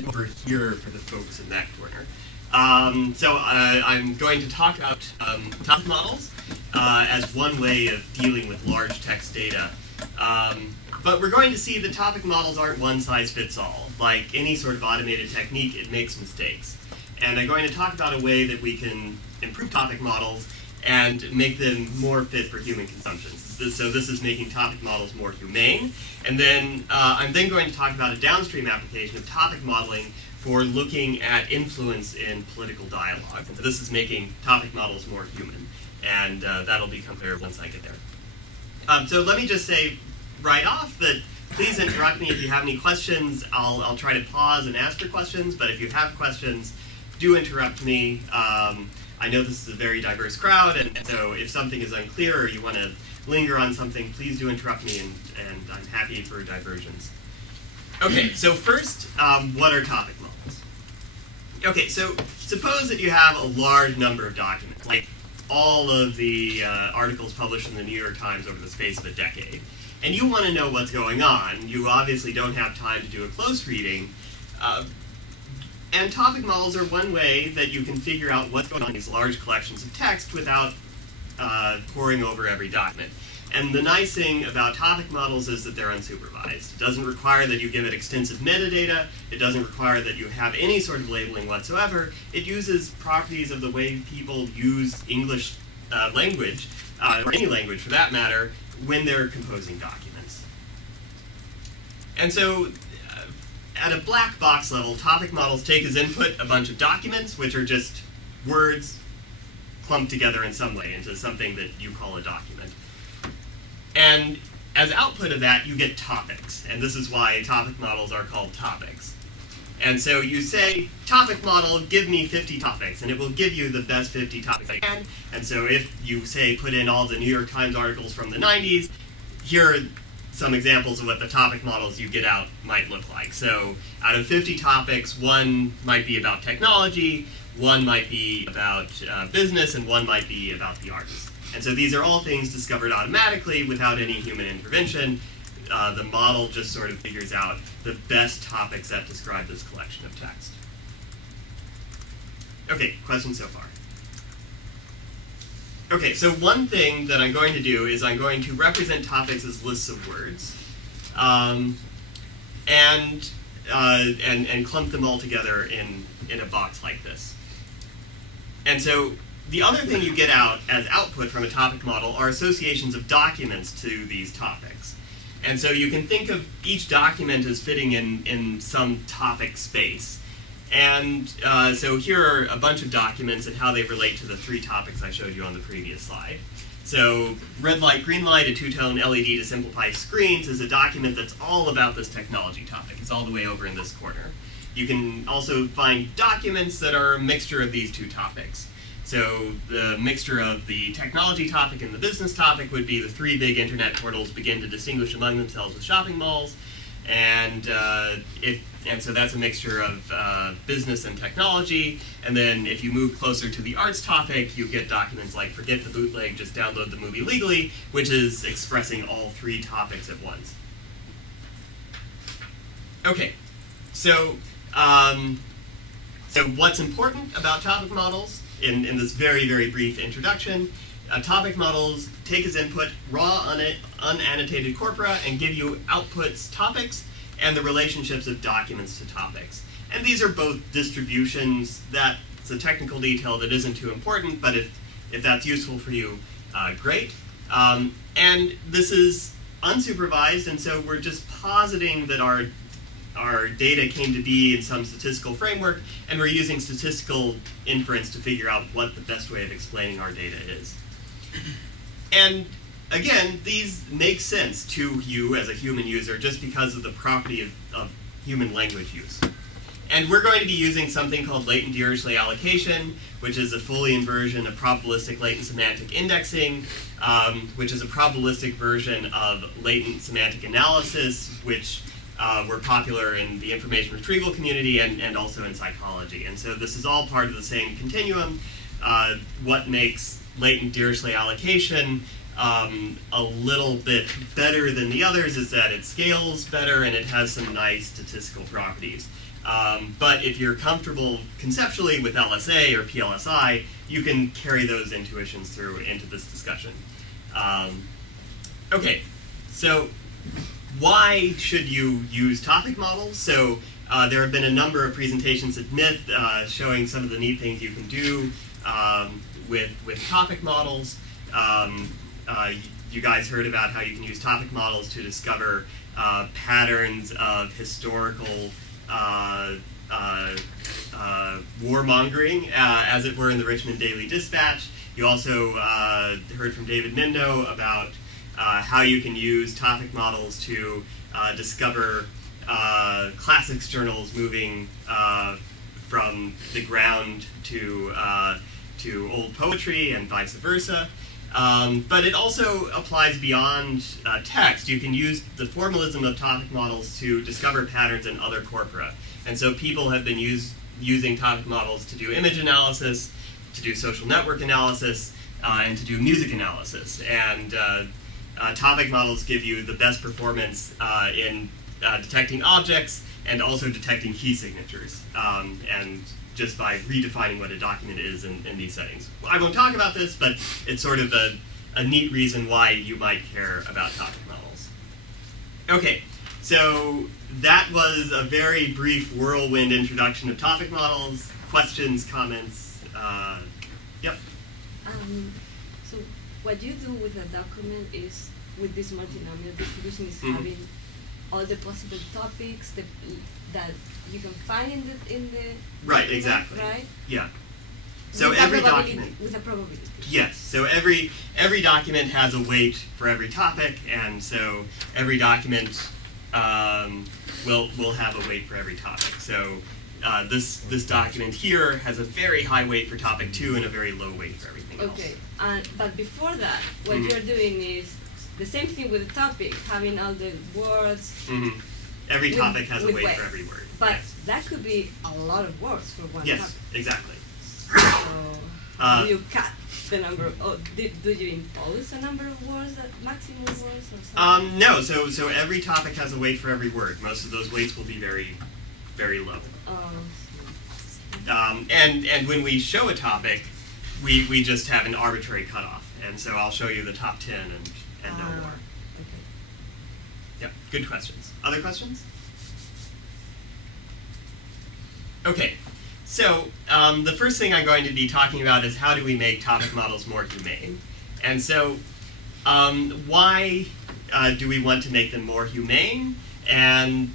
over here for the folks in that corner. I'm going to talk about topic models as one way of dealing with large text data. But we're going to see that topic models aren't one size fits all. Like any sort of automated technique, it makes mistakes. And I'm going to talk about a way that we can improve topic models and make them more fit for human consumption. So this is making topic models more humane. And then I'm then going to talk about a downstream application of topic modeling for looking at influence in political dialogue. So this is making topic models more human. And that'll become clear once I get there. So let me just say right off that please interrupt me if you have any questions. I'll try to pause and ask for questions, but if you have questions, do interrupt me. I know this is a very diverse crowd, and so if something is unclear or you want to linger on something, please do interrupt me, and I'm happy for diversions. Okay, so first, what are topic models? Okay, so suppose that you have a large number of documents, like all of the articles published in the New York Times over the space of a decade, and you want to know what's going on. You obviously don't have time to do a close reading, and topic models are one way that you can figure out what's going on in these large collections of text without poring over every document. And the nice thing about topic models is that they're unsupervised. It doesn't require that you give it extensive metadata. It doesn't require that you have any sort of labeling whatsoever. It uses properties of the way people use English language, or any language for that matter, when they're composing documents. And so, at a black box level, topic models take as input a bunch of documents, which are just words clumped together in some way into something that you call a document. And as output of that, you get topics. And this is why topic models are called topics. And so you say, topic model, give me 50 topics, and it will give you the best 50 topics I can. And so if you say, put in all the New York Times articles from the 90s, here are some examples of what the topic models you get out might look like. So out of 50 topics, one might be about technology, one might be about business, and one might be about the arts. And so these are all things discovered automatically without any human intervention. The model just sort of figures out the best topics that describe this collection of text. Okay, questions so far? Okay, so one thing that I'm going to do is I'm going to represent topics as lists of words, and clump them all together in a box like this. And so the other thing you get out as output from a topic model are associations of documents to these topics. And so you can think of each document as fitting in some topic space. And so here are a bunch of documents and how they relate to the three topics I showed you on the previous slide. So red light, green light, a two-tone LED to simplify screens is a document that's all about this technology topic. It's all the way over in this corner. You can also find documents that are a mixture of these two topics. So the mixture of the technology topic and the business topic would be the three big internet portals begin to distinguish among themselves with shopping malls. And so that's a mixture of business and technology. And then if you move closer to the arts topic, you get documents like forget the bootleg, just download the movie legally, which is expressing all three topics at once. Okay, so what's important about topic models in this very, very brief introduction? Topic models take as input raw, unannotated corpora and give you outputs topics and the relationships of documents to topics. And these are both distributions. That's a technical detail that isn't too important, but if that's useful for you, great. And this is unsupervised, and so we're just positing that our data came to be in some statistical framework, and we're using statistical inference to figure out what the best way of explaining our data is. And again, these make sense to you as a human user just because of the property of human language use. And we're going to be using something called latent Dirichlet allocation, which is a Fullian version of probabilistic latent semantic indexing, which is a probabilistic version of latent semantic analysis, which were popular in the information retrieval community and also in psychology. And so this is all part of the same continuum. What makes latent Dirichlet allocation a little bit better than the others is that it scales better and it has some nice statistical properties. But if you're comfortable conceptually with LSA or PLSI, you can carry those intuitions through into this discussion. Okay, so why should you use topic models? So there have been a number of presentations at MITH showing some of the neat things you can do with topic models. You guys heard about how you can use topic models to discover patterns of historical warmongering, as it were, in the Richmond Daily Dispatch. You also heard from David Mindo about how you can use topic models to discover classics journals moving from the ground to old poetry and vice versa. But it also applies beyond text. You can use the formalism of topic models to discover patterns in other corpora. And so people have been using topic models to do image analysis, to do social network analysis, and to do music analysis. And topic models give you the best performance in detecting objects and also detecting key signatures, and just by redefining what a document is in these settings. I won't talk about this, but it's sort of a neat reason why you might care about topic models. Okay, so that was a very brief whirlwind introduction of topic models. Questions, comments? Yep. So what you do with a document is, with this multinomial distribution, is having all the possible topics that you can find in the right, exactly. Right? Yeah. So with every document with a probability. Yes. So every document has a weight for every topic, and so every document will have a weight for every topic. So this document here has a very high weight for topic 2 and a very low weight for everything else. Okay. But before that, what you're doing is the same thing with the topic, having all the words. Every topic has a weight for every word. But yes. That could be a lot of words for one yes, topic. exactly. So do you cut the number of, do you impose a number of words, maximum words or something? No, so every topic has a weight for every word. Most of those weights will be very, very low. And when we show a topic, we just have an arbitrary cutoff. And so I'll show you the top 10 and no more. Okay. Yep, good questions. Other questions? Okay, so the first thing I'm going to be talking about is how do we make topic models more humane? And so why do we want to make them more humane? And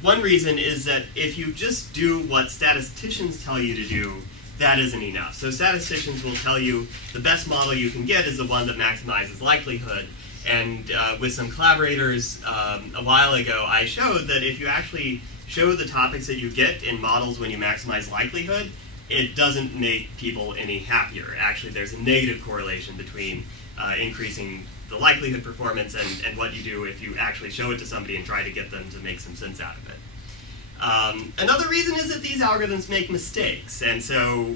one reason is that if you just do what statisticians tell you to do, that isn't enough. So statisticians will tell you the best model you can get is the one that maximizes likelihood. And with some collaborators a while ago, I showed that if you actually show the topics that you get in models when you maximize likelihood, it doesn't make people any happier. Actually, there's a negative correlation between increasing the likelihood performance and what you do if you actually show it to somebody and try to get them to make some sense out of it. Another reason is that these algorithms make mistakes, and so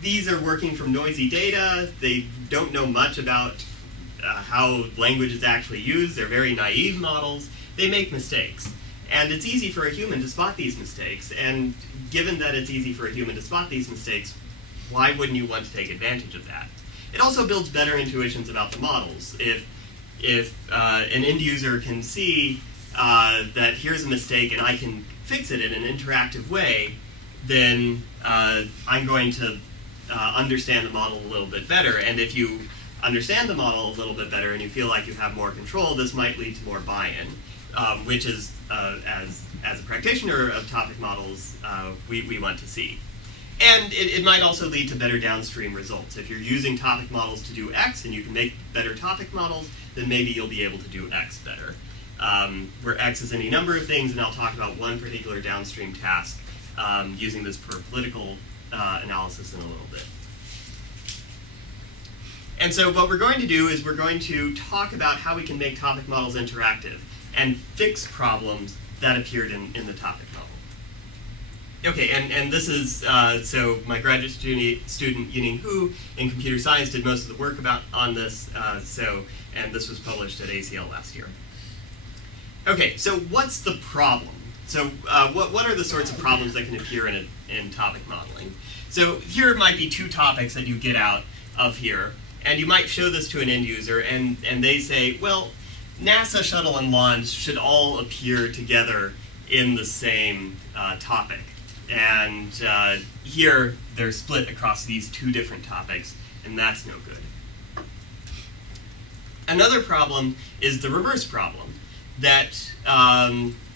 these are working from noisy data. They don't know much about how language is actually used. They're very naive models. They make mistakes. And it's easy for a human to spot these mistakes, and given that it's easy for a human to spot these mistakes, why wouldn't you want to take advantage of that? It also builds better intuitions about the models. If an end user can see that here's a mistake and I can fix it in an interactive way, then I'm going to understand the model a little bit better. And if you understand the model a little bit better and you feel like you have more control, this might lead to more buy-in, which is, as a practitioner of topic models, we want to see. And it might also lead to better downstream results. If you're using topic models to do X and you can make better topic models, then maybe you'll be able to do X better. Where X is any number of things, and I'll talk about one particular downstream task using this for political analysis in a little bit. And so what we're going to do is we're going to talk about how we can make topic models interactive and fix problems that appeared in the topic model. Okay, and this is, so my graduate student Yining Hu in computer science did most of the work on this, and this was published at ACL last year. Okay, so what's the problem? So what are the sorts of problems that can appear in topic modeling? So here might be two topics that you get out of here, and you might show this to an end user, and they say, well, NASA shuttle and launch should all appear together in the same topic. And here they're split across these two different topics, and that's no good. Another problem is the reverse problem, that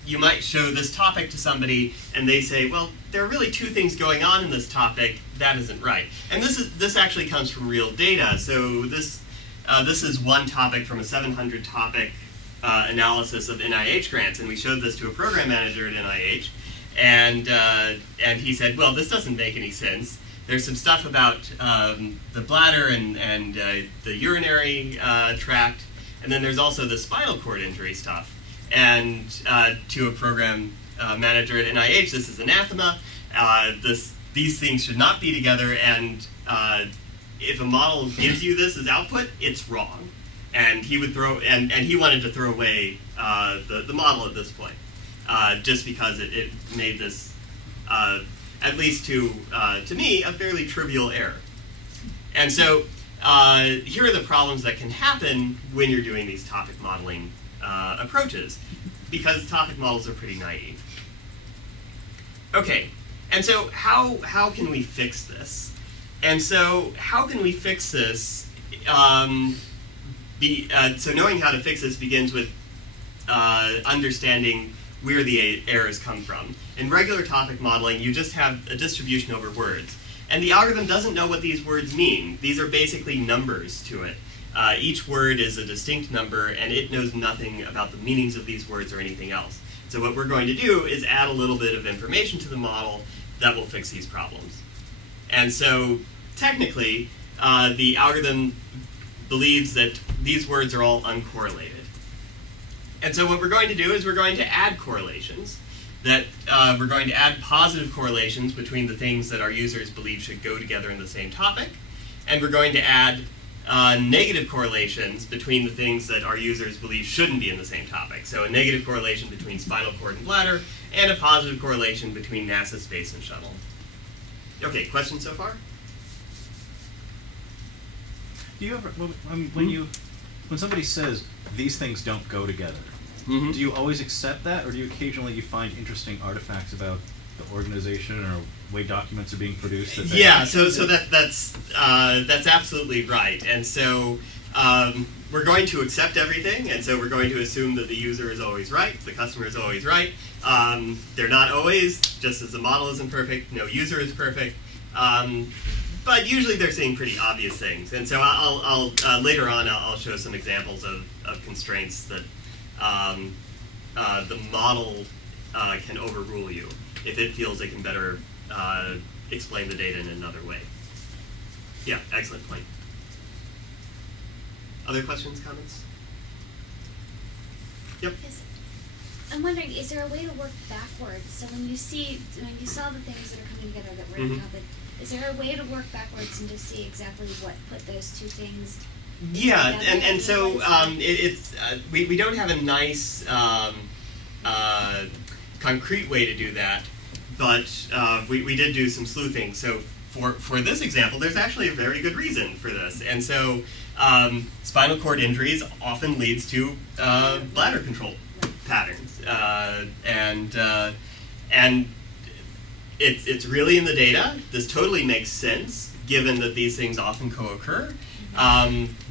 you might show this topic to somebody and they say, well, there are really two things going on in this topic, that isn't right. And this actually comes from real data. So this is one topic from a 700 topic analysis of NIH grants, and we showed this to a program manager at NIH, and he said, well, this doesn't make any sense. There's some stuff about the bladder and the urinary tract, and then there's also the spinal cord injury stuff. And to a program manager at NIH, this is anathema. These things should not be together, and if a model gives you this as output, it's wrong. And he would and he wanted to throw away the model at this point, just because it made this, at least to me, a fairly trivial error. And so here are the problems that can happen when you're doing these topic modeling approaches, because topic models are pretty naive. Okay, and so how can we fix this? And so how can we fix this? So knowing how to fix this begins with understanding where the errors come from. In regular topic modeling, you just have a distribution over words. And the algorithm doesn't know what these words mean. These are basically numbers to it. Each word is a distinct number, and it knows nothing about the meanings of these words or anything else. So what we're going to do is add a little bit of information to the model that will fix these problems. And so technically, the algorithm believes that these words are all uncorrelated. And so what we're going to do is we're going to add correlations. That we're going to add positive correlations between the things that our users believe should go together in the same topic. And we're going to add negative correlations between the things that our users believe shouldn't be in the same topic. So a negative correlation between spinal cord and bladder, and a positive correlation between NASA, space, and shuttle. Okay, questions so far? Do you ever, when somebody says these things don't go together, Mm-hmm. do you always accept that, or do you occasionally find interesting artifacts about the organization or way documents are being produced? Yeah, so that's absolutely right. And so we're going to accept everything, and so we're going to assume that the user is always right, the customer is always right. They're not always, just as the model isn't perfect, no user is perfect. But usually they're saying pretty obvious things. And so I'll later on I'll show some examples of constraints that the model can overrule you if it feels it can better explain the data in another way. Yeah, excellent point. Other questions, comments? Yep. I'm wondering, is there a way to work backwards? So when you saw the things that are coming together that were in the topic, is there a way to work backwards and just see exactly what put those two things? Yeah, and so we don't have a nice concrete way to do that, but we did do some sleuthing. So for this example, there's actually a very good reason for this. And so spinal cord injuries often leads to bladder control patterns, and it's really in the data. This totally makes sense given that these things often co-occur.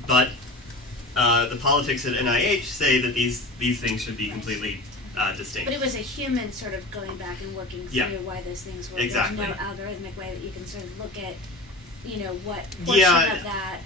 But the politics at NIH say that these things should be completely distinct. But it was a human sort of going back and working through why those things were. Exactly. There's no algorithmic way that you can sort of look at, what portion of that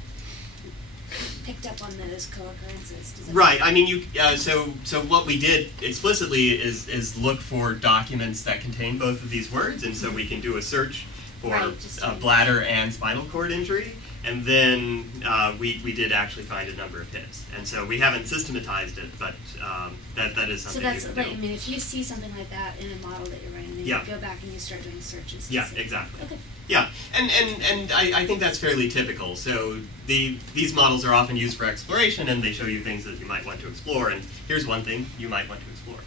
picked up on those co-occurrences. Right. I mean, so what we did explicitly is look for documents that contain both of these words, and so we can do a search for bladder and spinal cord injury. And then we did actually find a number of hits, and so we haven't systematized it, but that is something. So that's, you can do. If you see something like that in a model that you're running, then you go back and you start doing searches. Yeah, exactly. Okay. Yeah, and I think that's fairly typical. So these models are often used for exploration, and they show you things that you might want to explore. And here's one thing you might want to explore.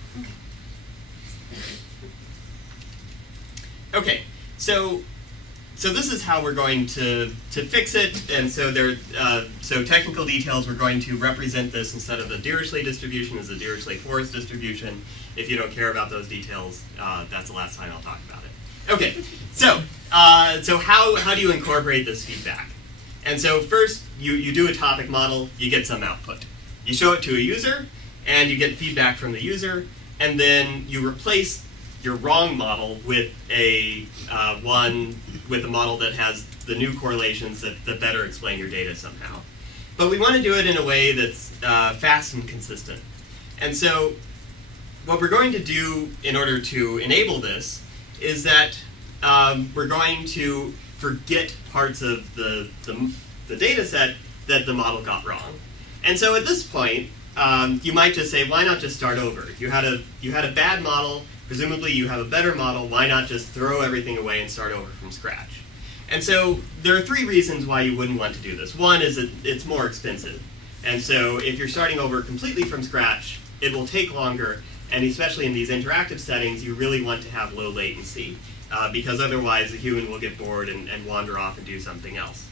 Okay, so this is how we're going to fix it. And so so technical details, we're going to represent this instead of the Dirichlet distribution as the Dirichlet-Forest distribution. If you don't care about those details, that's the last time I'll talk about it. Okay, so how do you incorporate this feedback? And so first, you do a topic model, you get some output. You show it to a user, and you get feedback from the user, and then you replace your wrong model with a model that has the new correlations that better explain your data somehow. But we want to do it in a way that's fast and consistent. And so what we're going to do in order to enable this is that we're going to forget parts of the data set that the model got wrong. And so at this point, you might just say, why not just start over? You had a bad model, presumably you have a better model, why not just throw everything away and start over from scratch? And so there are 3 reasons why you wouldn't want to do this. One is that it's more expensive. And so if you're starting over completely from scratch, it will take longer, and especially in these interactive settings, you really want to have low latency, because otherwise the human will get bored and wander off and do something else.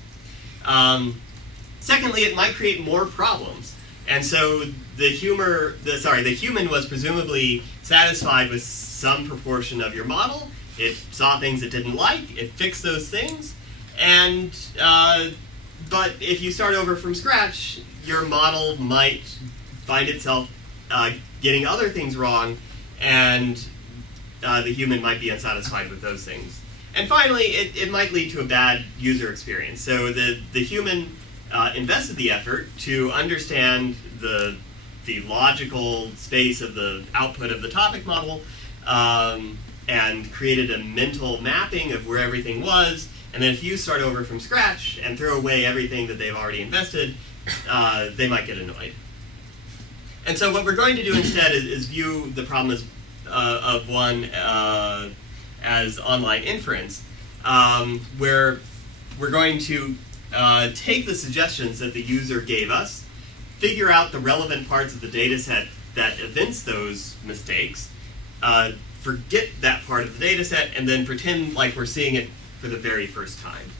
Secondly, it might create more problems. And so the human was presumably satisfied with some proportion of your model. It saw things it didn't like, it fixed those things, and but if you start over from scratch, your model might find itself getting other things wrong, and the human might be unsatisfied with those things. And finally, it might lead to a bad user experience. So the human invested the effort to understand the logical space of the output of the topic model, and created a mental mapping of where everything was. And then if you start over from scratch and throw away everything that they've already invested, they might get annoyed. And so what we're going to do instead is view the problem of one as online inference, where we're going to take the suggestions that the user gave us, figure out the relevant parts of the data set that evince those mistakes, forget that part of the data set, and then pretend like we're seeing it for the very first time.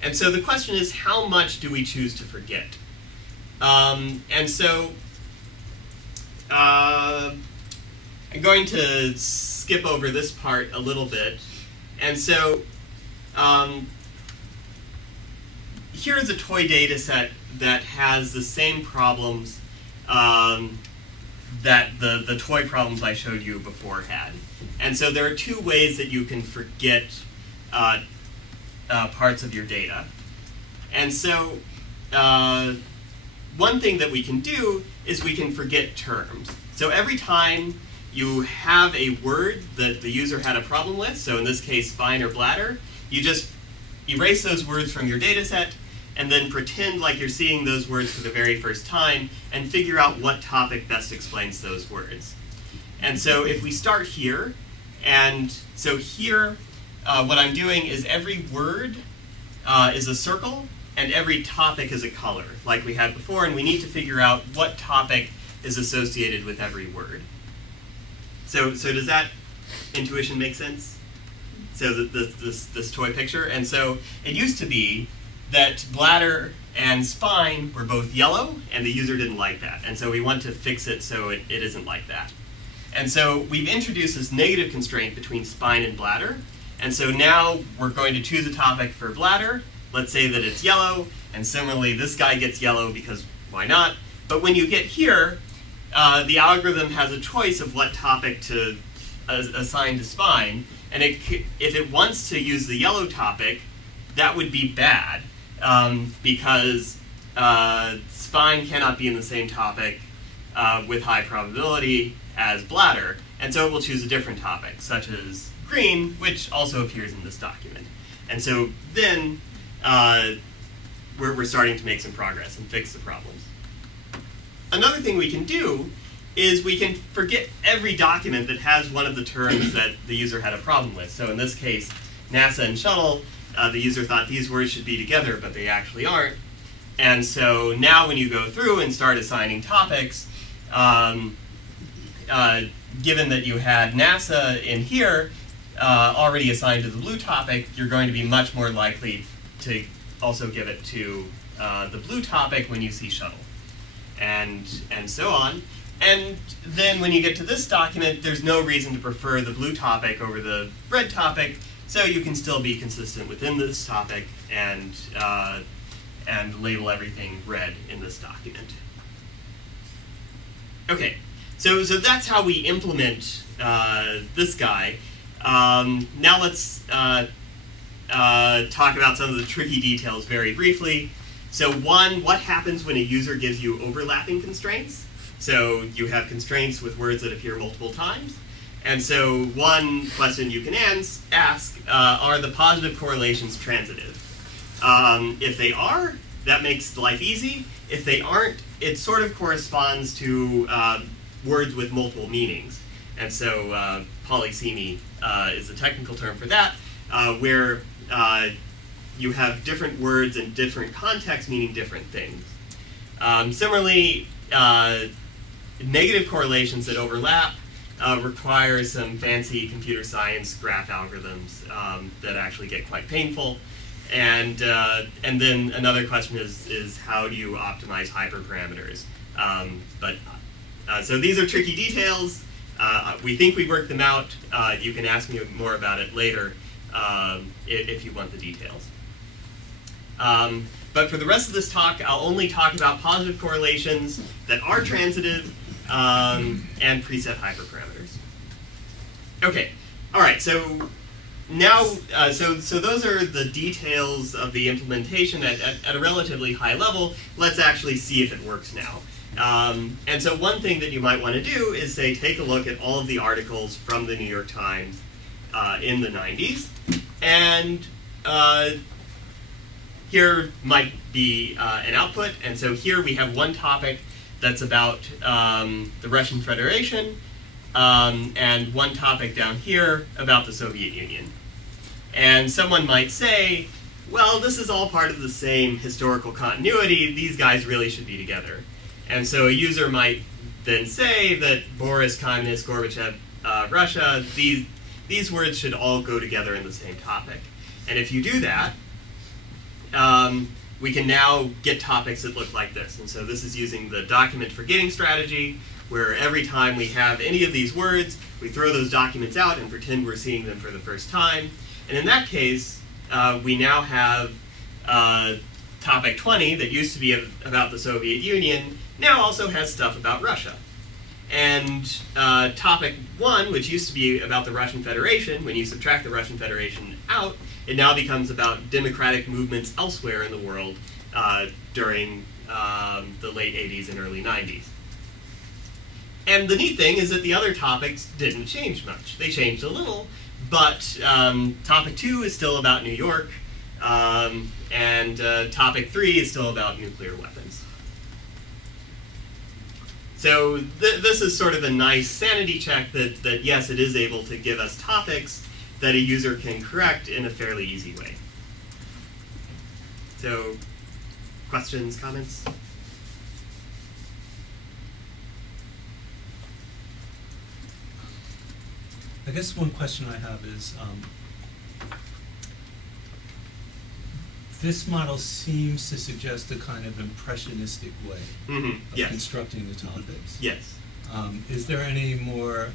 And so the question is, how much do we choose to forget? And so I'm going to skip over this part a little bit. And so here is a toy data set that has the same problems that the toy problems I showed you before had. And so there are 2 ways that you can forget parts of your data. And so one thing that we can do is we can forget terms. So every time you have a word that the user had a problem with, so in this case spine or bladder, you just erase those words from your data set and then pretend like you're seeing those words for the very first time and figure out what topic best explains those words. And so if we start here, and so here what I'm doing is every word is a circle and every topic is a color, like we had before, and we need to figure out what topic is associated with every word. So does that intuition make sense? So this toy picture, and so it used to be that bladder and spine were both yellow, and the user didn't like that. And so we want to fix it so it isn't like that. And so we've introduced this negative constraint between spine and bladder. And so now we're going to choose a topic for bladder. Let's say that it's yellow, and similarly this guy gets yellow because why not? But when you get here, the algorithm has a choice of what topic to assign to spine. And if it wants to use the yellow topic, that would be bad. Because spine cannot be in the same topic with high probability as bladder, and so it will choose a different topic, such as green, which also appears in this document. And so then we're starting to make some progress and fix the problems. Another thing we can do is we can forget every document that has one of the terms that the user had a problem with. So in this case, NASA and shuttle, the user thought these words should be together, but they actually aren't. And so now when you go through and start assigning topics, given that you had NASA in here already assigned to the blue topic, you're going to be much more likely to also give it to the blue topic when you see shuttle, and so on. And then when you get to this document, there's no reason to prefer the blue topic over the red topic, so you can still be consistent within this topic and label everything red in this document. Okay, so that's how we implement this guy. Now let's talk about some of the tricky details very briefly. So one, what happens when a user gives you overlapping constraints? So you have constraints with words that appear multiple times. And so one question you can ask, are the positive correlations transitive? If they are, that makes life easy. If they aren't, it sort of corresponds to words with multiple meanings. And so polysemy is the technical term for that, where you have different words in different contexts meaning different things. Similarly, negative correlations that overlap require some fancy computer science graph algorithms that actually get quite painful. And then another question is how do you optimize hyperparameters? So these are tricky details. We think we worked them out. You can ask me more about it later if you want the details. But for the rest of this talk, I'll only talk about positive correlations that are transitive and preset hyperparameters. Okay, all right, so now, so those are the details of the implementation at a relatively high level. Let's actually see if it works now. And so one thing that you might want to do is say, take a look at all of the articles from the New York Times in the 90s. And here might be an output. And so here we have one topic that's about the Russian Federation, and one topic down here about the Soviet Union. And someone might say, well, this is all part of the same historical continuity. These guys really should be together. And so a user might then say that Boris, Communist, Gorbachev, Russia, these words should all go together in the same topic. And if you do that, we can now get topics that look like this. And so this is using the document forgetting strategy, where every time we have any of these words, we throw those documents out and pretend we're seeing them for the first time. And in that case, we now have topic 20 that used to be about the Soviet Union, now also has stuff about Russia. And topic 1, which used to be about the Russian Federation, when you subtract the Russian Federation out, it now becomes about democratic movements elsewhere in the world during the late 80s and early 90s. And the neat thing is that the other topics didn't change much. They changed a little, but topic 2 is still about New York, and topic 3 is still about nuclear weapons. So this is sort of a nice sanity check that yes, it is able to give us topics that a user can correct in a fairly easy way. So, questions, comments? I guess one question I have is, this model seems to suggest a kind of impressionistic way of Yes. constructing the topics. Yes. Is there any more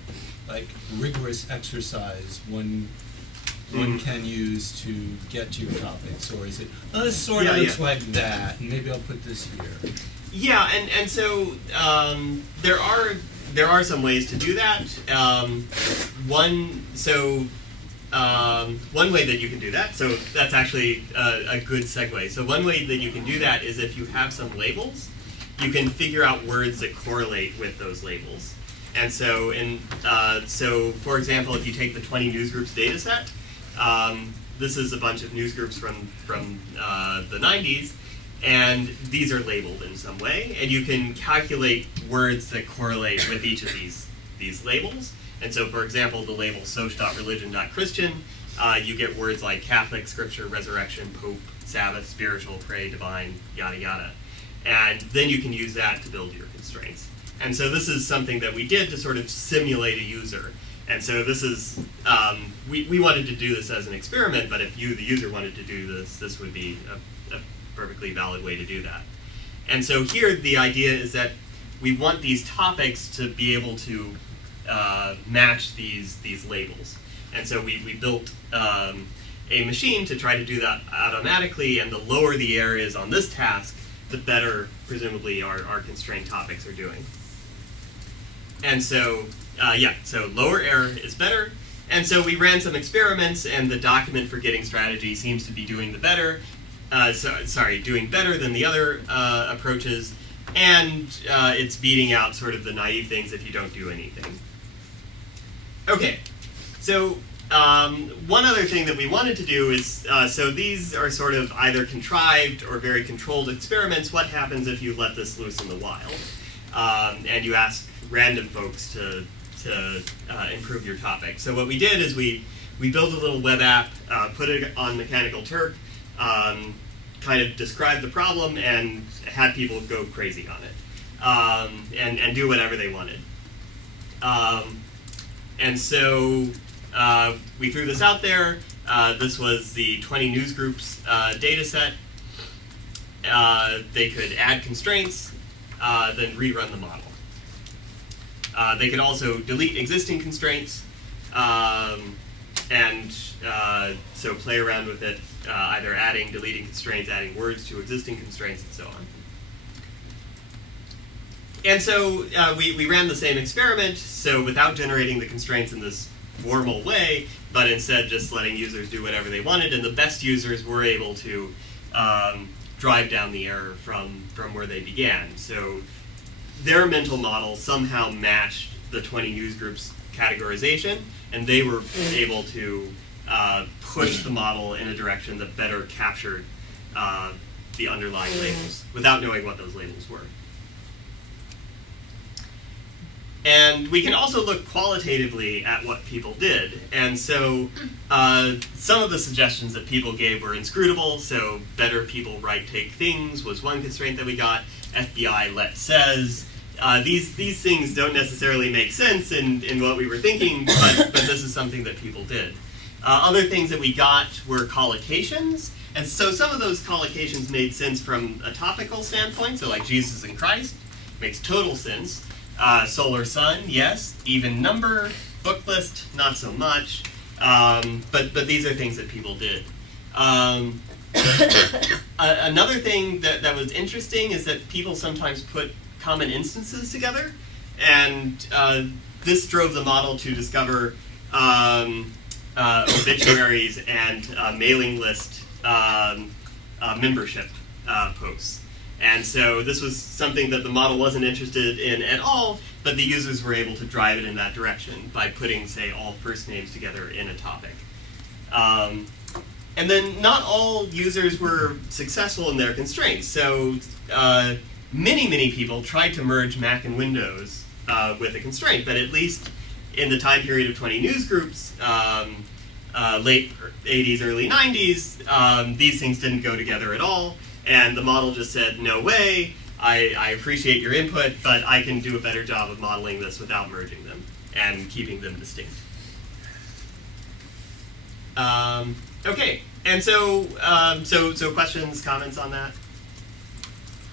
like rigorous exercise one can use to get to your topics, or is it, oh, this sort of looks like that, and maybe I'll put this here? Yeah, and so there are some ways to do that. One way that you can do that, so that's actually a good segue. So one way that you can do that is if you have some labels, you can figure out words that correlate with those labels. And so, so for example, if you take the 20 newsgroups data set, this is a bunch of newsgroups from the 90s, and these are labeled in some way, and you can calculate words that correlate with each of these labels. And so, for example, the label soc.religion.christian you get words like Catholic, Scripture, Resurrection, Pope, Sabbath, Spiritual, Pray, Divine, yada yada. And then you can use that to build your constraints. And so this is something that we did to sort of simulate a user. And so this is, we wanted to do this as an experiment, but if you, the user, wanted to do this, this would be a perfectly valid way to do that. And so here the idea is that we want these topics to be able to match these labels. And so we built a machine to try to do that automatically, and the lower the error is on this task, the better, presumably, our constrained topics are doing. And so, so lower error is better. And so we ran some experiments, and the document for getting strategy seems to be doing the better. Doing better than the other approaches, and it's beating out sort of the naive things if you don't do anything. Okay, so one other thing that we wanted to do is, so these are sort of either contrived or very controlled experiments. What happens if you let this loose in the wild? And you ask random folks to improve your topic. So what we did is we built a little web app, put it on Mechanical Turk, kind of described the problem and had people go crazy on it, and do whatever they wanted. And so we threw this out there. This was the 20 newsgroups data set. They could add constraints, then rerun the model. They could also delete existing constraints, and so play around with it, either adding, deleting constraints, adding words to existing constraints, and so on. And so we ran the same experiment, so without generating the constraints in this formal way, but instead just letting users do whatever they wanted, and the best users were able to drive down the error from where they began. So their mental model somehow matched the 20 newsgroups categorization, and they were able to push the model in a direction that better captured the underlying labels without knowing what those labels were. And we can also look qualitatively at what people did. And so some of the suggestions that people gave were inscrutable. So better people write take things was one constraint that we got. FBI let says. These things don't necessarily make sense in what we were thinking, but this is something that people did. Other things that we got were collocations. And so some of those collocations made sense from a topical standpoint. So like Jesus and Christ makes total sense. Solar sun, yes. Even number, book list, not so much. But these are things that people did. Another thing that was interesting is that people sometimes put common instances together, and this drove the model to discover obituaries and mailing list membership posts. And so this was something that the model wasn't interested in at all, but the users were able to drive it in that direction by putting, say, all first names together in a topic. And then not all users were successful in their constraints. So many people tried to merge Mac and Windows with a constraint, but at least in the time period of 20 newsgroups, late 80s, early 90s, these things didn't go together at all. And the model just said, no way, I appreciate your input, but I can do a better job of modeling this without merging them and keeping them distinct. Okay, and so questions, comments on that?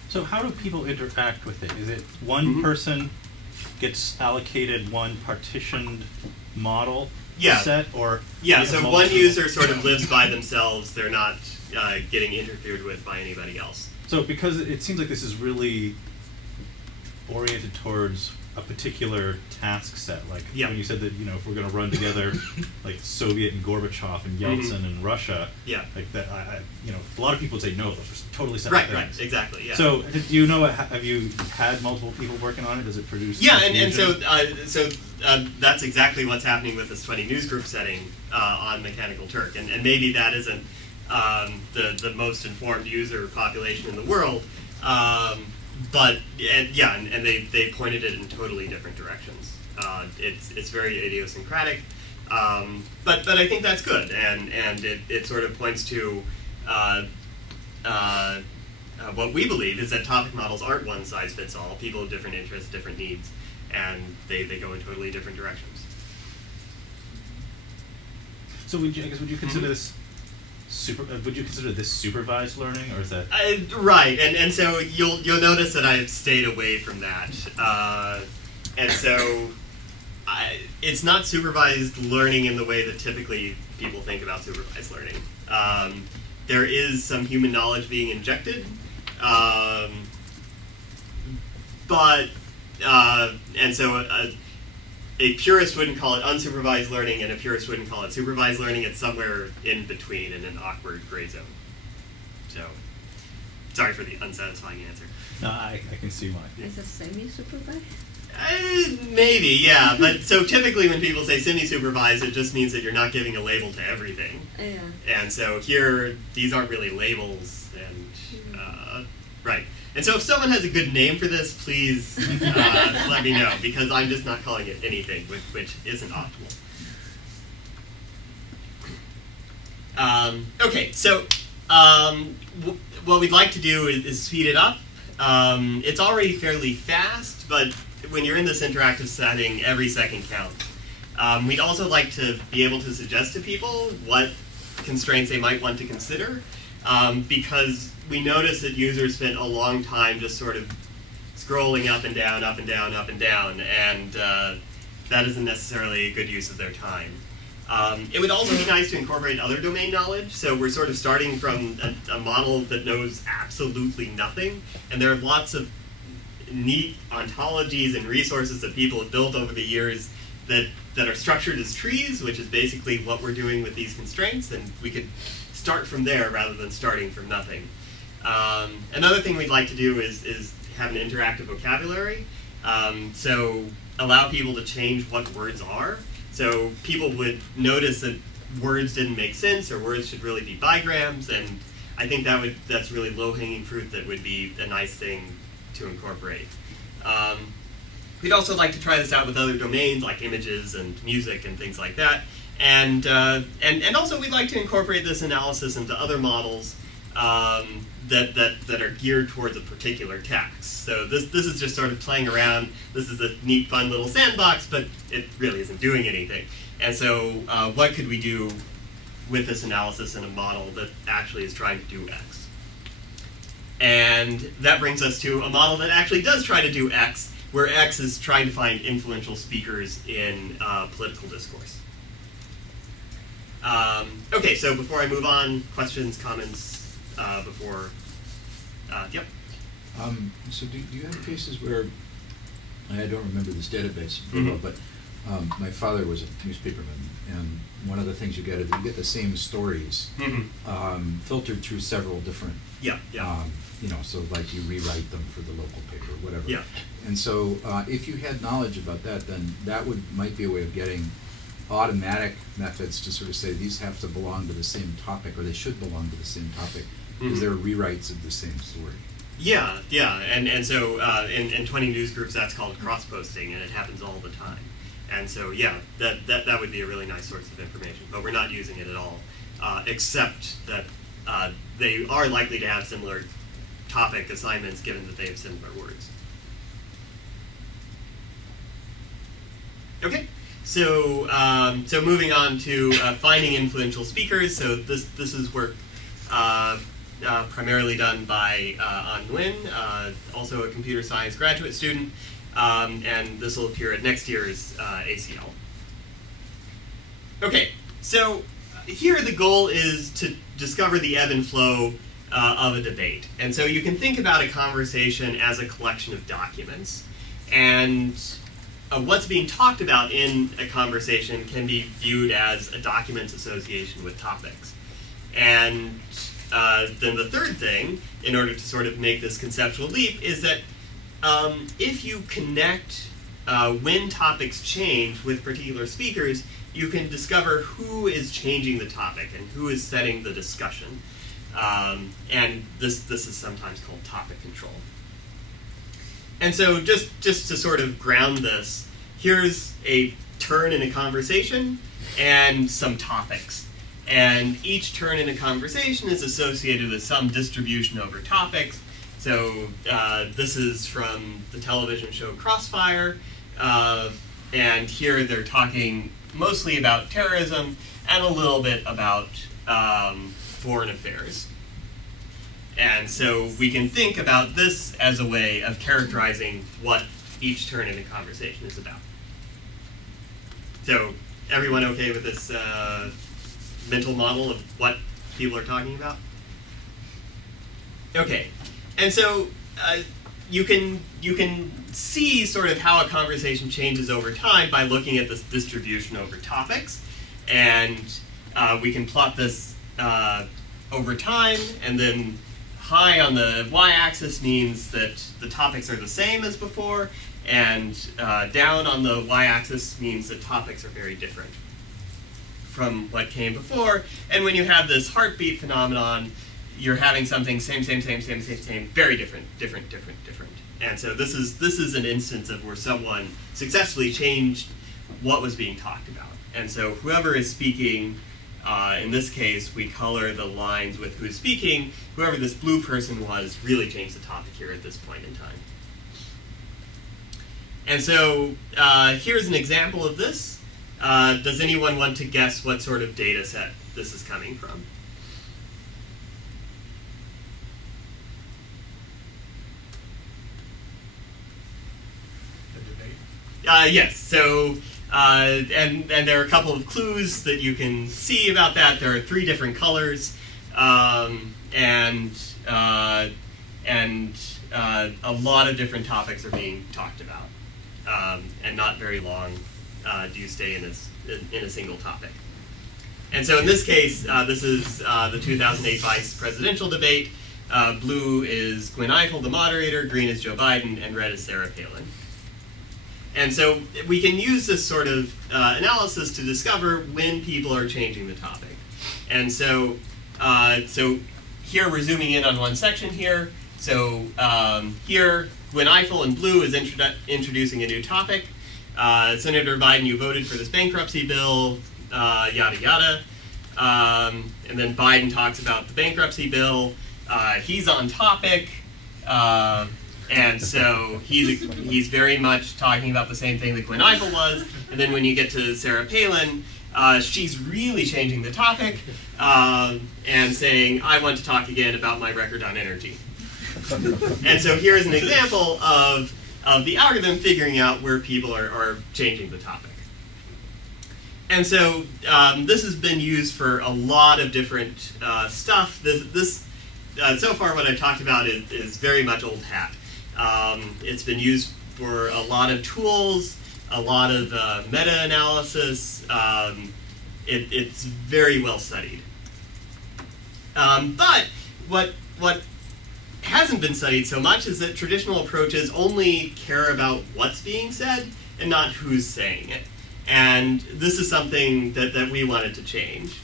So how do people interact with it? Is it one person gets allocated one partitioned model set, or so one user sort of lives by themselves. They're not getting interfered with by anybody else. So because it seems like this is really oriented towards a particular task set, like when you said that, if we're going to run together like Soviet and Gorbachev and Yeltsin and Russia, like that, a lot of people would say no, those are totally separate things. Right, exactly, yeah. So do you know, have you had multiple people working on it? Does it produce and so that's exactly what's happening with this 20 newsgroup setting on Mechanical Turk, and maybe that isn't the most informed user population in the world, but they pointed it in totally different directions. It's very idiosyncratic. But I think that's good, and it sort of points to what we believe is that topic models aren't one size fits all. People have different interests, different needs, and they go in totally different directions. So would you consider this would you consider this supervised learning, or is that right? And so you'll notice that I've stayed away from that, and so it's not supervised learning in the way that typically people think about supervised learning. There is some human knowledge being injected, but and so a purist wouldn't call it unsupervised learning, and a purist wouldn't call it supervised learning. It's somewhere in between, in an awkward gray zone. So, sorry for the unsatisfying answer. No, I can see why. It's a semi-supervised? Maybe, yeah. But so typically when people say semi-supervised, it just means that you're not giving a label to everything. Yeah. And so here, these aren't really labels, and right. And so if someone has a good name for this, please let me know, because I'm just not calling it anything, which isn't optimal. Okay, so what we'd like to do is speed it up. It's already fairly fast, but when you're in this interactive setting, every second counts. We'd also like to be able to suggest to people what constraints they might want to consider, because we noticed that users spent a long time just sort of scrolling up and down, up and down, up and down, and that isn't necessarily a good use of their time. It would also be nice to incorporate other domain knowledge, so we're sort of starting from a model that knows absolutely nothing, and there are lots of neat ontologies and resources that people have built over the years that are structured as trees, which is basically what we're doing with these constraints, and we could start from there rather than starting from nothing. Another thing we'd like to do is have an interactive vocabulary, so allow people to change what words are. So people would notice that words didn't make sense, or words should really be bigrams, and I think that's really low-hanging fruit that would be a nice thing to incorporate. We'd also like to try this out with other domains like images and music and things like that. And also we'd like to incorporate this analysis into other models that are geared towards a particular text. So this is just sort of playing around. This is a neat, fun little sandbox, but it really isn't doing anything. And so what could we do with this analysis in a model that actually is trying to do X? And that brings us to a model that actually does try to do X, where X is trying to find influential speakers in political discourse. Okay, so before I move on, questions, comments before, yep. So do you have cases where, I don't remember this database very well, but my father was a newspaperman, and one of the things you get is you get the same stories filtered through several different, so like you rewrite them for the local paper, whatever. Yeah. And so if you had knowledge about that, then that might be a way of getting automatic methods to sort of say these have to belong to the same topic, or they should belong to the same topic, because they're rewrites of the same story. Yeah, and so in 20 news groups that's called cross-posting, and it happens all the time. And so yeah, that would be a really nice source of information, but we're not using it at all, except that they are likely to have similar topic assignments given that they have similar words. Okay. So, so moving on to finding influential speakers. So this is work primarily done by An Nguyen, also a computer science graduate student, and this will appear at next year's ACL. Okay, so here the goal is to discover the ebb and flow of a debate. And so you can think about a conversation as a collection of documents, and what's being talked about in a conversation can be viewed as a document's association with topics. And then the third thing, in order to sort of make this conceptual leap, is that if you connect when topics change with particular speakers, you can discover who is changing the topic and who is setting the discussion. And this is sometimes called topic control. And so just to sort of ground this, here's a turn in a conversation and some topics. And each turn in a conversation is associated with some distribution over topics. So this is from the television show Crossfire, and here they're talking mostly about terrorism and a little bit about foreign affairs. And so we can think about this as a way of characterizing what each turn in a conversation is about. So everyone okay with this mental model of what people are talking about? Okay, and so you can see sort of how a conversation changes over time by looking at this distribution over topics, and we can plot this over time, and then high on the y-axis means that the topics are the same as before, and down on the y-axis means that topics are very different from what came before. And when you have this heartbeat phenomenon, you're having something same, very different. And so this is an instance of where someone successfully changed what was being talked about. And so whoever is speaking, in this case, we color the lines with who's speaking. Whoever this blue person was really changed the topic here at this point in time. And so here's an example of this. Does anyone want to guess what sort of data set this is coming from? Yes, so, and there are a couple of clues that you can see about that. There are 3 different colors, and a lot of different topics are being talked about, and not very long do you stay in a single topic. And so in this case, this is the 2008 vice presidential debate. Blue is Gwen Ifill, the moderator, green is Joe Biden, and red is Sarah Palin. And so we can use this sort of analysis to discover when people are changing the topic. And so, so here we're zooming in on one section here. So here, Gwen Ifill in blue is introducing a new topic. Senator Biden, you voted for this bankruptcy bill, yada yada. And then Biden talks about the bankruptcy bill. He's on topic. And so he's very much talking about the same thing that Gwen Ifill was. And then when you get to Sarah Palin, she's really changing the topic and saying, I want to talk again about my record on energy. And so here's an example of the algorithm figuring out where people are changing the topic. And so this has been used for a lot of different stuff. So far what I've talked about is very much old hat. It's been used for a lot of tools, a lot of meta-analysis. It's very well studied. But what hasn't been studied so much is that traditional approaches only care about what's being said and not who's saying it. And this is something that we wanted to change.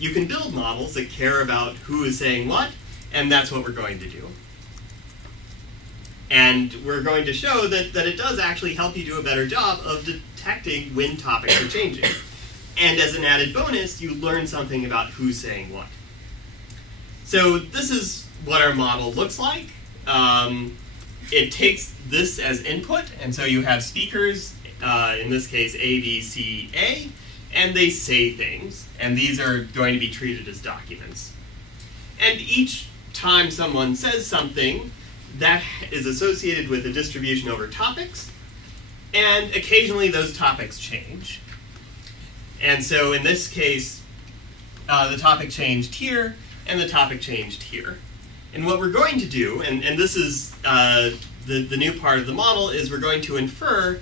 You can build models that care about who is saying what, and that's what we're going to do. And we're going to show that it does actually help you do a better job of detecting when topics are changing. And as an added bonus, you learn something about who's saying what. So this is what our model looks like. It takes this as input, and so you have speakers, in this case A, B, C, A, and they say things, and these are going to be treated as documents. And each time someone says something, that is associated with a distribution over topics, and occasionally those topics change. And so in this case, the topic changed here, and the topic changed here. And what we're going to do, and this is the new part of the model, is we're going to infer,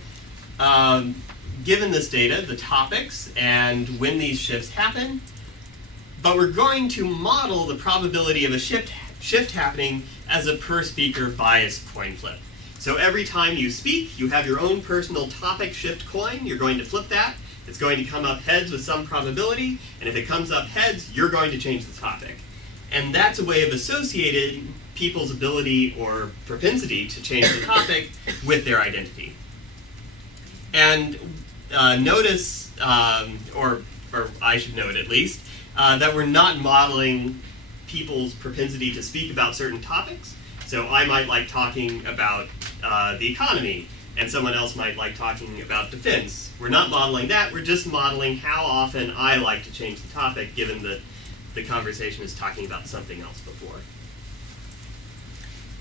given this data, the topics and when these shifts happen, but we're going to model the probability of a shift happening as a per speaker bias coin flip. So every time you speak, you have your own personal topic shift coin. You're going to flip that. It's going to come up heads with some probability, and if it comes up heads, you're going to change the topic. And that's a way of associating people's ability or propensity to change the topic with their identity. And notice, or I should note at least, that we're not modeling people's propensity to speak about certain topics. So I might like talking about the economy, and someone else might like talking about defense. We're not modeling that, we're just modeling how often I like to change the topic, given that the conversation is talking about something else before.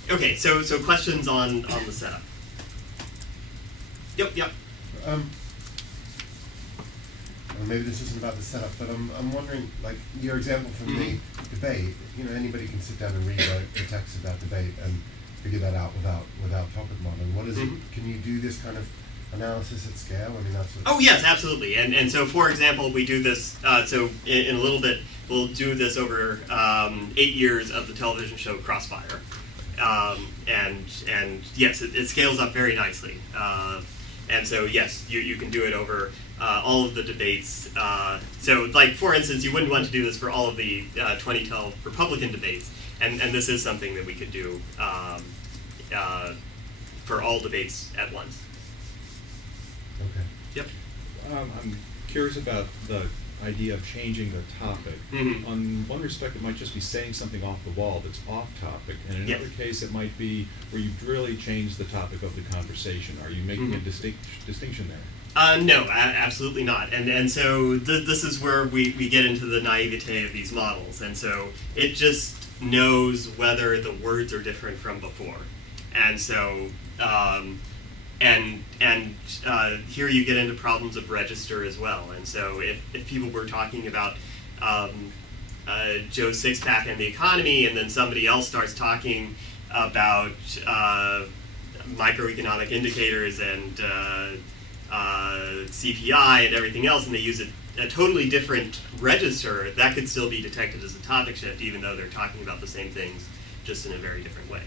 Okay, so questions on the setup? Yep. Well, maybe this isn't about the setup, but I'm wondering, like, your example from the debate, anybody can sit down and read the text of that debate and figure that out without topic modeling. What is it? Can you do this kind of analysis at scale? I mean, that's what... Oh, yes, absolutely. And so, for example, we do this, so in a little bit, we'll do this over 8 years of the television show Crossfire. And yes, it scales up very nicely. And so, yes, you can do it over all of the debates. So, like, for instance, you wouldn't want to do this for all of the 2012 Republican debates. And this is something that we could do for all debates at once. Okay. Yep. I'm curious about the idea of changing the topic. On one respect, it might just be saying something off the wall that's off topic, and in another case, it might be where you've really changed the topic of the conversation. Are you making a distinction there? No, absolutely not. And so this is where we get into the naivete of these models. And so it just knows whether the words are different from before. And so, here you get into problems of register as well. And so if people were talking about Joe's six-pack and the economy, and then somebody else starts talking about microeconomic indicators and CPI and everything else, and they use a totally different register, that could still be detected as a topic shift, even though they're talking about the same things, just in a very different way.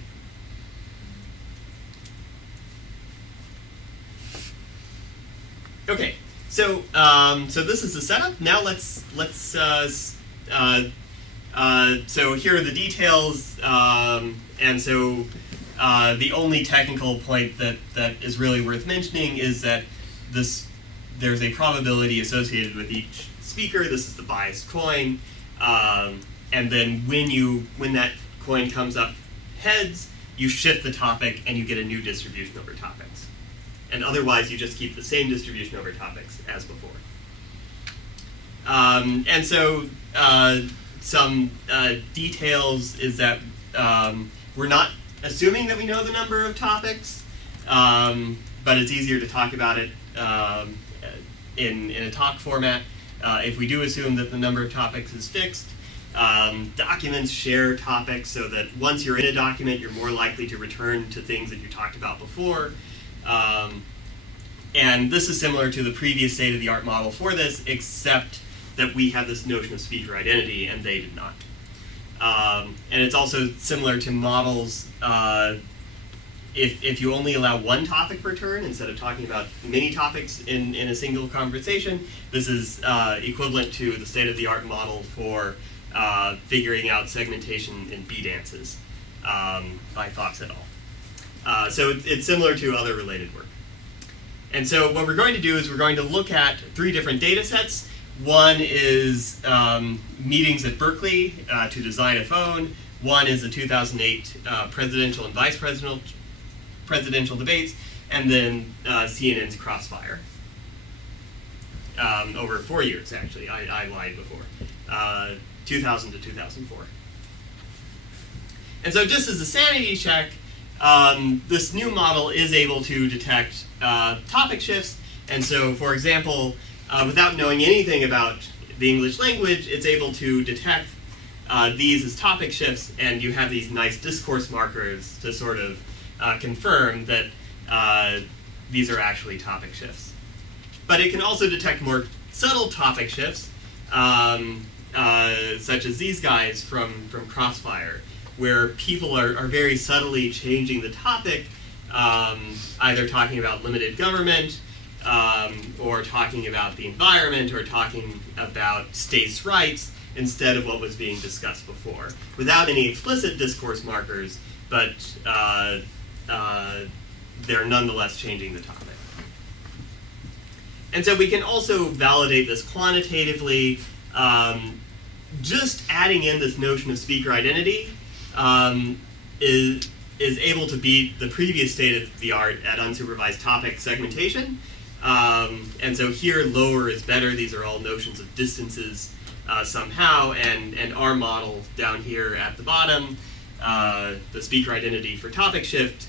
Okay, so this is the setup. Now let's so here are the details, and so the only technical point that is really worth mentioning is that there's a probability associated with each speaker. This is the biased coin, and then when that coin comes up heads, you shift the topic and you get a new distribution over topics. And otherwise, you just keep the same distribution over topics as before. And so some details is that we're not assuming that we know the number of topics, but it's easier to talk about it in a talk format. If we do assume that the number of topics is fixed, documents share topics so that once you're in a document, you're more likely to return to things that you talked about before. And this is similar to the previous state-of-the-art model for this, except that we have this notion of speaker identity, and they did not. And it's also similar to models, if you only allow one topic per turn, instead of talking about many topics in a single conversation, this is equivalent to the state-of-the-art model for figuring out segmentation in bee dances by Fox et al. So it's similar to other related work. And so what we're going to do is we're going to look at 3 different data sets. One is meetings at Berkeley to design a phone. One is the 2008 presidential and vice presidential debates, and then CNN's Crossfire. Over 4 years, actually. I lied before. 2000 to 2004. And so just as a sanity check, this new model is able to detect topic shifts. And so, for example, without knowing anything about the English language, it's able to detect these as topic shifts, and you have these nice discourse markers to sort of confirm that these are actually topic shifts. But it can also detect more subtle topic shifts, such as these guys from Crossfire, where people are very subtly changing the topic, either talking about limited government, or talking about the environment, or talking about states' rights, instead of what was being discussed before, without any explicit discourse markers, but they're nonetheless changing the topic. And so we can also validate this quantitatively. Just adding in this notion of speaker identity is able to beat the previous state of the art at unsupervised topic segmentation. And so here, lower is better. These are all notions of distances somehow, and our model down here at the bottom, the speaker identity for topic shift,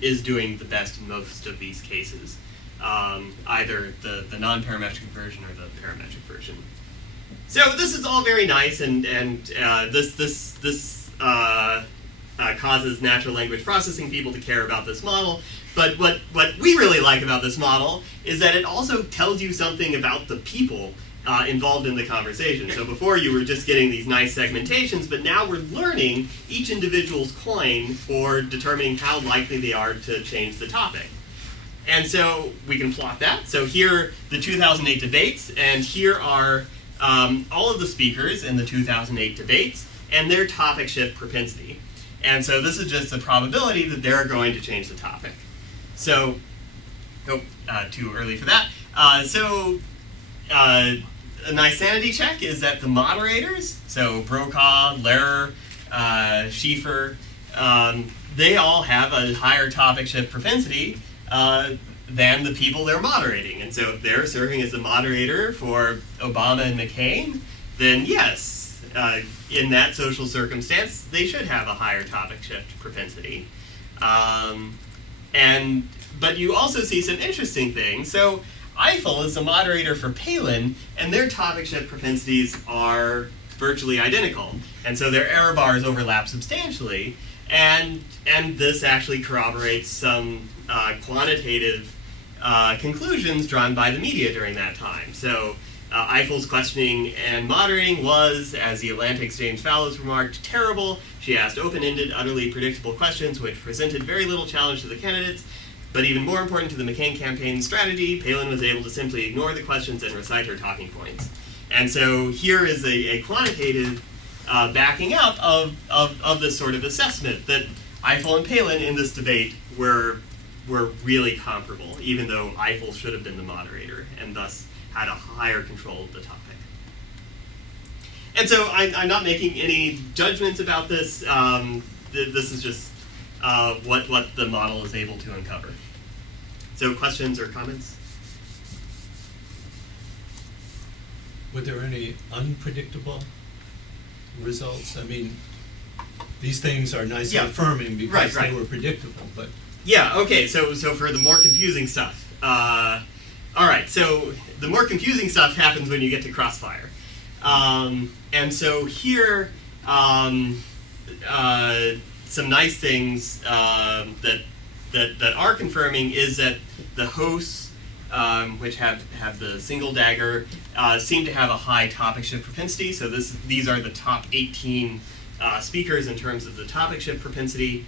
is doing the best in most of these cases, either the non-parametric version or the parametric version. So this is all very nice, and this causes natural language processing people to care about this model. But what we really like about this model is that it also tells you something about the people involved in the conversation. So before you were just getting these nice segmentations, but now we're learning each individual's coin for determining how likely they are to change the topic. And so we can plot that. So here the 2008 debates, and here are all of the speakers in the 2008 debates and their topic shift propensity. And so this is just a probability that they're going to change the topic. So, too early for that. A nice sanity check is that the moderators, so Brokaw, Lehrer, Schieffer, they all have a higher topic shift propensity than the people they're moderating. And so if they're serving as the moderator for Obama and McCain, then yes, in that social circumstance, they should have a higher topic shift propensity. But you also see some interesting things. So Eiffel is the moderator for Palin, and their topic shift propensities are virtually identical. And so their error bars overlap substantially. And this actually corroborates some quantitative conclusions drawn by the media during that time. So Eiffel's questioning and moderating was, as the Atlantic's James Fallows remarked, terrible. She asked open-ended, utterly predictable questions which presented very little challenge to the candidates. But even more important to the McCain campaign strategy, Palin was able to simply ignore the questions and recite her talking points. And so here is a quantitative backing out of this sort of assessment that Eiffel and Palin in this debate were really comparable, even though Eiffel should have been the moderator and thus had a higher control of the topic. And so I'm not making any judgments about this. This is just what the model is able to uncover. So questions or comments? Were there any unpredictable results? I mean, these things are nice and affirming because they were predictable, but... Yeah, okay, so for the more confusing stuff. All right, so the more confusing stuff happens when you get to Crossfire. And so here, some nice things that are confirming is that the hosts, which have the single dagger, seem to have a high topic shift propensity. So these are the top 18 speakers in terms of the topic shift propensity.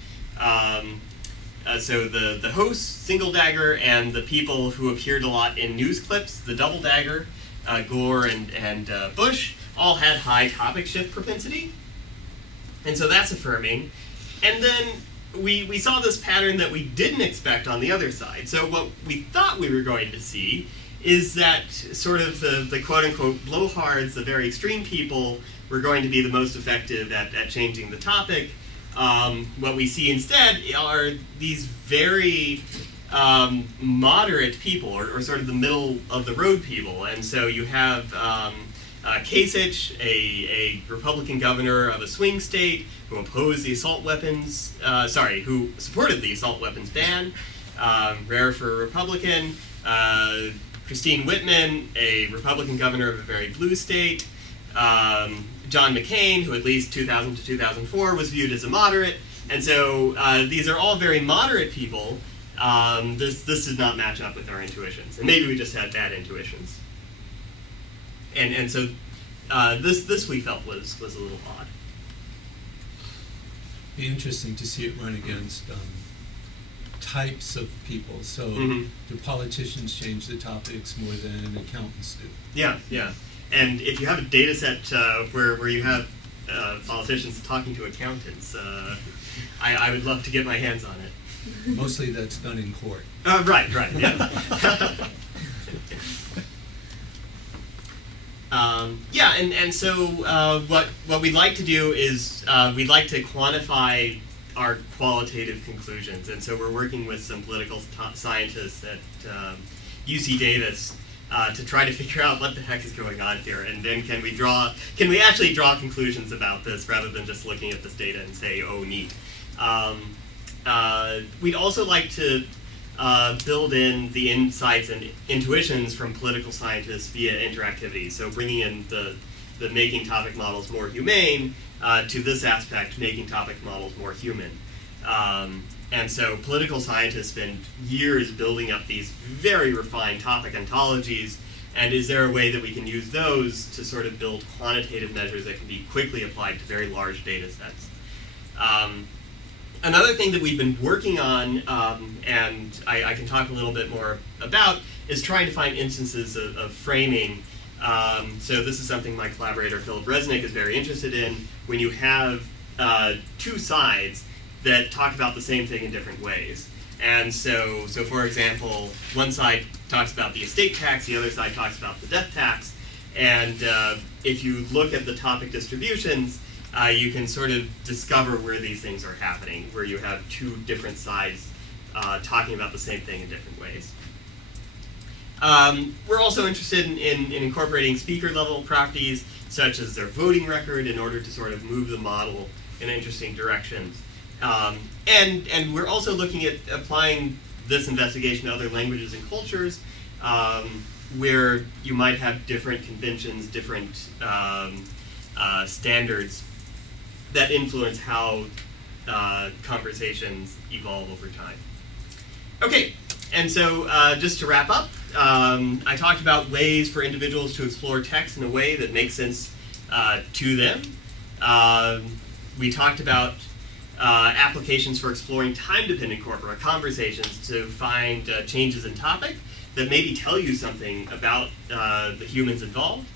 So the hosts, single dagger, and the people who appeared a lot in news clips, the double dagger, Gore and Bush, all had high topic shift propensity. And so that's affirming. And then we saw this pattern that we didn't expect on the other side. So what we thought we were going to see is that sort of the quote-unquote blowhards, the very extreme people, were going to be the most effective at changing the topic. What we see instead are these very moderate people, or sort of the middle of the road people. And so you have Kasich, a Republican governor of a swing state who opposed the assault weapons, who supported the assault weapons ban, rare for a Republican. Christine Whitman, a Republican governor of a very blue state. John McCain, who at least 2000 to 2004 was viewed as a moderate. And so these are all very moderate people. This does not match up with our intuitions. And maybe we just had bad intuitions. And so this we felt was a little odd. Be interesting to see it run against types of people. So do politicians change the topics more than accountants do? Yeah. And if you have a data set where you have politicians talking to accountants, I would love to get my hands on it. Mostly that's done in court. Right, yeah. Yeah, and so what we'd like to do is we'd like to quantify our qualitative conclusions, and so we're working with some political scientists at UC Davis to try to figure out what the heck is going on here, and then can we actually draw conclusions about this rather than just looking at this data and say, oh, neat. We'd also like to build in the insights and intuitions from political scientists via interactivity. So bringing in the making topic models more humane to this aspect, making topic models more human. And so political scientists spend years building up these very refined topic ontologies, and is there a way that we can use those to sort of build quantitative measures that can be quickly applied to very large data sets? Another thing that we've been working on, and I can talk a little bit more about, is trying to find instances of framing. So this is something my collaborator Philip Resnick is very interested in, when you have two sides that talk about the same thing in different ways. And so for example, one side talks about the estate tax, the other side talks about the death tax, and if you look at the topic distributions, you can sort of discover where these things are happening, where you have two different sides talking about the same thing in different ways. We're also interested in incorporating speaker-level properties, such as their voting record, in order to sort of move the model in interesting directions. And we're also looking at applying this investigation to other languages and cultures, where you might have different conventions, different standards that influence how conversations evolve over time. Okay, and so just to wrap up, I talked about ways for individuals to explore text in a way that makes sense to them. We talked about applications for exploring time-dependent corpora, conversations, to find changes in topic that maybe tell you something about the humans involved.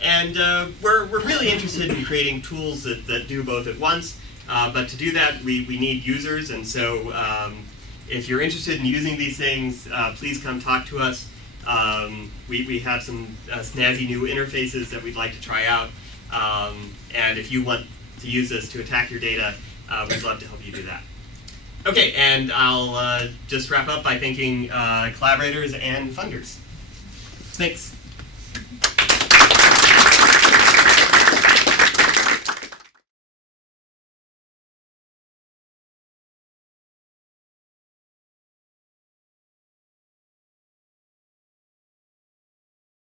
And we're really interested in creating tools that do both at once, but to do that we need users, and so if you're interested in using these things, please come talk to us. We have some snazzy new interfaces that we'd like to try out, and if you want to use this to attack your data, we'd love to help you do that. Okay, and I'll just wrap up by thanking collaborators and funders. Thanks.